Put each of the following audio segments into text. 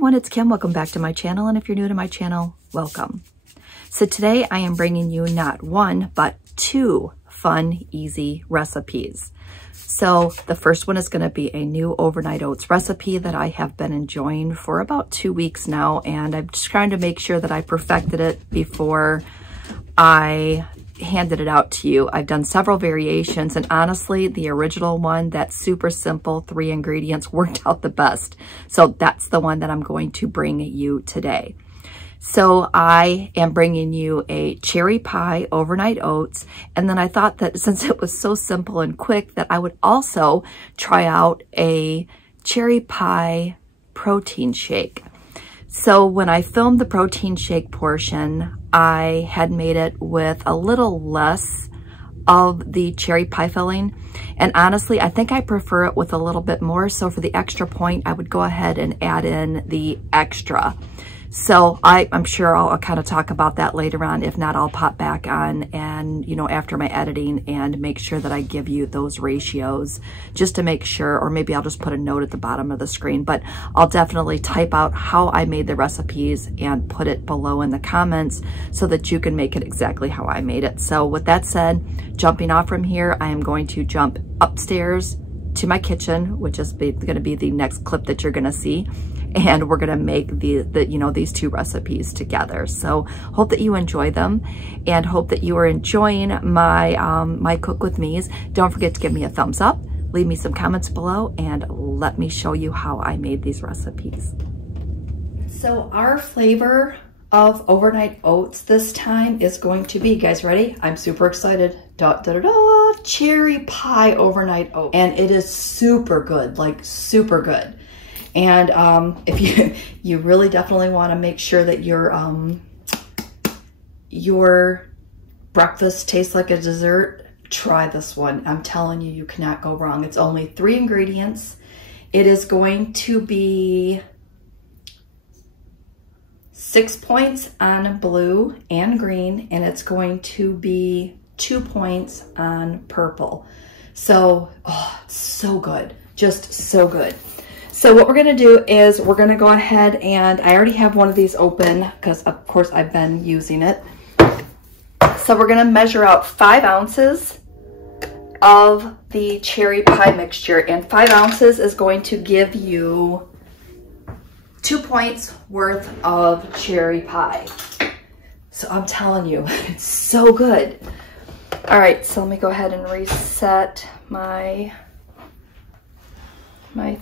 everyone, it's Kim. Welcome back to my channel, and if you're new to my channel, welcome. So today I am bringing you not one, but two fun, easy recipes. So the first one is going to be a new overnight oats recipe that I have been enjoying for about 2 weeks now, and I'm just trying to make sure that I perfected it before I handed it out to you. I've done several variations, and honestly, the original one, that super simple 3 ingredients, worked out the best. So that's the one that I'm going to bring you today. So I am bringing you a cherry pie overnight oats, and then I thought that since it was so simple and quick that I would also try out a cherry pie protein shake. So when I filmed the protein shake portion, I had made it with a little less of the cherry pie filling. And honestly, I think I prefer it with a little bit more. So for the extra point, I would go ahead and add in the extra. So I'm sure I'll kind of talk about that later on. If not, I'll pop back on and, you know, after my editing and make sure that I give you those ratios just to make sure, or maybe I'll just put a note at the bottom of the screen, but I'll definitely type out how I made the recipes and put it below in the comments so that you can make it exactly how I made it. So with that said, jumping off from here, I am going to jump upstairs to my kitchen, which is going to be the next clip that you're going to see. And we're gonna make these two recipes together. So hope that you enjoy them, and hope that you are enjoying my my cook with me's. Don't forget to give me a thumbs up, leave me some comments below, and let me show you how I made these recipes. So our flavor of overnight oats this time is going to be, you guys ready? I'm super excited. Cherry pie overnight oats, and it is super good, like super good. And if you really definitely want to make sure that your breakfast tastes like a dessert, try this one. I'm telling you, you cannot go wrong. It's only 3 ingredients. It is going to be 6 points on blue and green, and it's going to be 2 points on purple. So, oh, so good, just so good. So what we're gonna do is we're gonna go ahead, and I already have one of these open because of course I've been using it. So we're gonna measure out 5 ounces of the cherry pie mixture, and 5 ounces is going to give you 2 points worth of cherry pie. So I'm telling you, it's so good. All right, so let me go ahead and reset my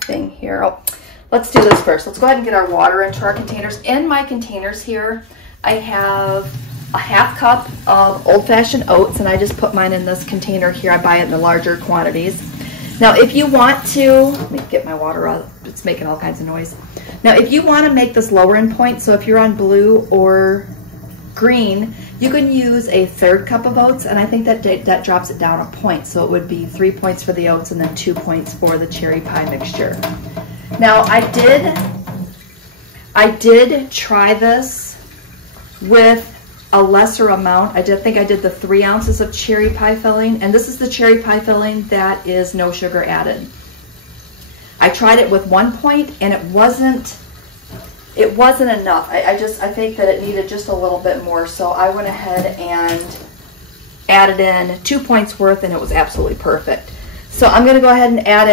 thing here. Oh, let's do this first. Let's go ahead and get our water into our containers. In my containers here, I have a 1/2 cup of old-fashioned oats, and I just put mine in this container here. I buy it in the larger quantities. Now, if you want to, let me get my water out. It's making all kinds of noise. Now, if you want to make this lower in point, so if you're on blue or green, you can use a 1/3 cup of oats, and I think that drops it down a point. So it would be 3 points for the oats and then 2 points for the cherry pie mixture. Now I did try this with a lesser amount. I think I did the 3 ounces of cherry pie filling, and this is the cherry pie filling that is no sugar added. I tried it with 1 point, and it wasn't enough. I think that it needed just a little bit more. So I went ahead and added in 2 points worth, and it was absolutely perfect. So I'm gonna go ahead and add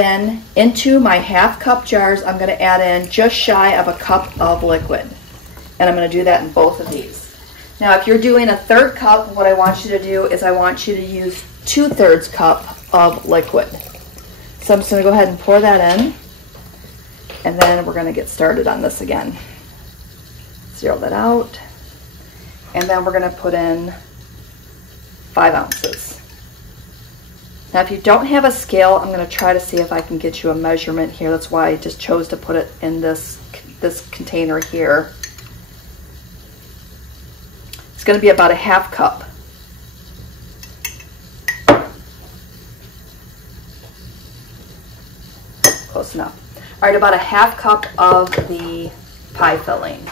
into my 1/2 cup jars, I'm gonna add in just shy of a cup of liquid. And I'm gonna do that in both of these. Now, if you're doing a 1/3 cup, what I want you to do is I want you to use 2/3 cup of liquid. So I'm just gonna go ahead and pour that in, and then we're gonna get started on this again. Zero that out, and then we're going to put in 5 ounces. Now, if you don't have a scale, I'm going to try to see if I can get you a measurement here. That's why I just chose to put it in this container here. It's going to be about a 1/2 cup. Close enough. All right, about a 1/2 cup of the pie filling.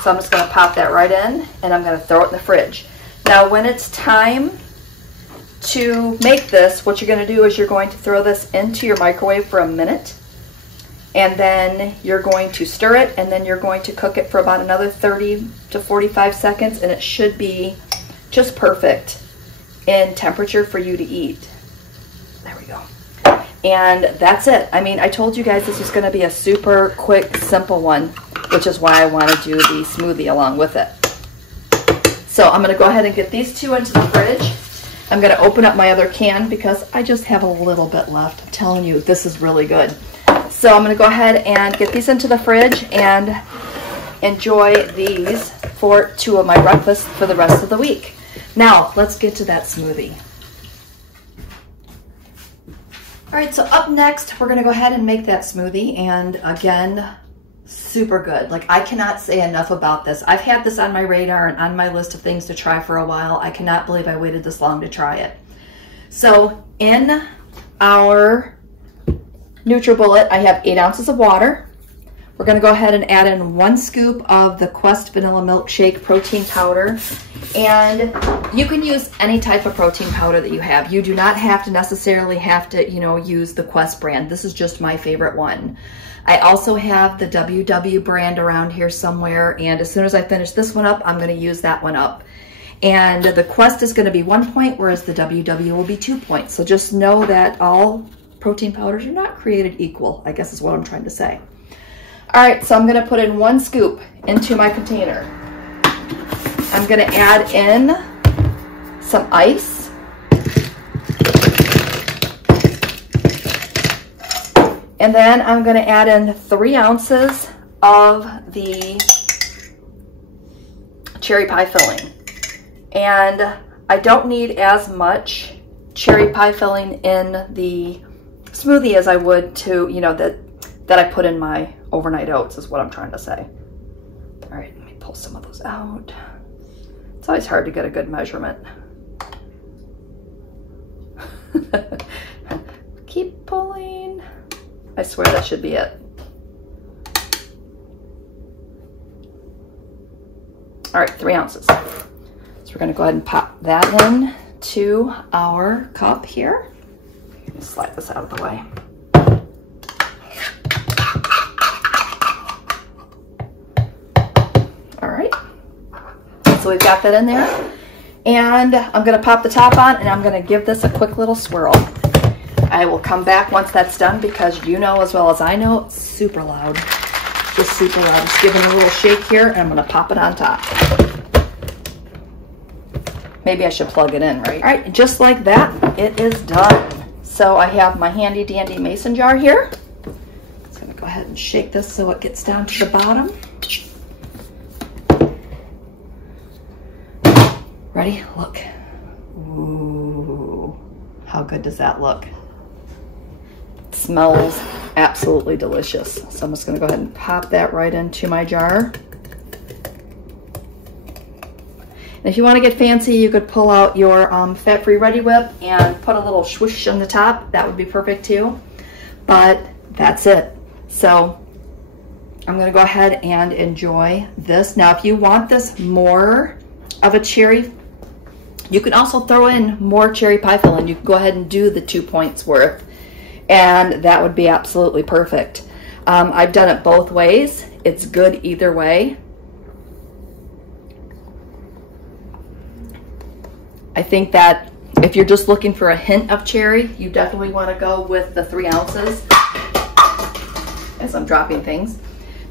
So I'm just going to pop that right in, and I'm going to throw it in the fridge. Now, when it's time to make this, what you're going to do is you're going to throw this into your microwave for a minute, And then you're going to stir it, and then you're going to cook it for about another 30 to 45 seconds, and it should be just perfect in temperature for you to eat. There we go. And that's it. I mean, I told you guys this was going to be a super quick, simple one, which is why I want to do the smoothie along with it. So I'm going to go ahead and get these two into the fridge. I'm going to open up my other can because I just have a little bit left. I'm telling you, this is really good. So I'm going to go ahead and get these into the fridge and enjoy these for 2 of my breakfasts for the rest of the week. Now, let's get to that smoothie. All right, so up next, we're going to go ahead and make that smoothie. And again, super good. Like, I cannot say enough about this. I've had this on my radar and on my list of things to try for a while. I cannot believe I waited this long to try it. So in our NutriBullet, I have 8 ounces of water. We're going to go ahead and add in 1 scoop of the Quest Vanilla Milkshake protein powder. And you can use any type of protein powder that you have. You do not have to necessarily use the Quest brand. This is just my favorite one. I also have the WW brand around here somewhere, and as soon as I finish this one up, I'm going to use that one up. And the Quest is going to be 1 point, whereas the WW will be 2 points. So just know that all protein powders are not created equal, I guess is what I'm trying to say. All right, so I'm going to put in 1 scoop into my container. I'm going to add in some ice. And then I'm going to add in 3 ounces of the cherry pie filling. And I don't need as much cherry pie filling in the smoothie as I would to, that I put in my overnight oats, is what I'm trying to say. All right, let me pull some of those out. It's always hard to get a good measurement. Keep pulling. I swear that should be it. All right, 3 ounces. So we're gonna go ahead and pop that in to our cup here. Slide this out of the way. All right, so we've got that in there. And I'm gonna pop the top on and I'm gonna give this a quick little swirl. I will come back once that's done because you know as well as I know, it's super loud. Just super loud. Just giving a little shake here and I'm gonna pop it on top. Maybe I should plug it in, right? All right, just like that, it is done. So I have my handy dandy mason jar here. Just gonna go ahead and shake this so it gets down to the bottom. Ready? Look. Ooh, how good does that look? It smells absolutely delicious. So I'm just gonna go ahead and pop that right into my jar. And if you want to get fancy, you could pull out your fat-free Ready Whip and put a little swoosh on the top. That would be perfect too. But that's it. So I'm going to go ahead and enjoy this. Now, if you want this more of a cherry, you can also throw in more cherry pie filling. You can go ahead and do the 2 points worth, and that would be absolutely perfect. I've done it both ways. It's good either way. I think that if you're just looking for a hint of cherry, you definitely want to go with the 3 ounces as I'm dropping things.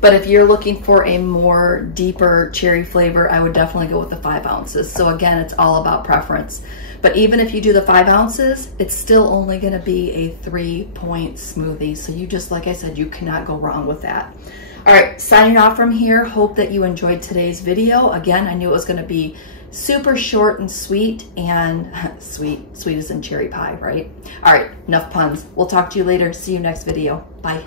But if you're looking for a more deeper cherry flavor, I would definitely go with the 5 ounces. So again, it's all about preference. But even if you do the 5 ounces, it's still only going to be a 3-point smoothie. So you just, like I said, you cannot go wrong with that. All right, signing off from here. Hope that you enjoyed today's video. Again, I knew it was going to be super short and sweet, and sweet as in cherry pie, right? All right, enough puns. We'll talk to you later. See you next video. Bye.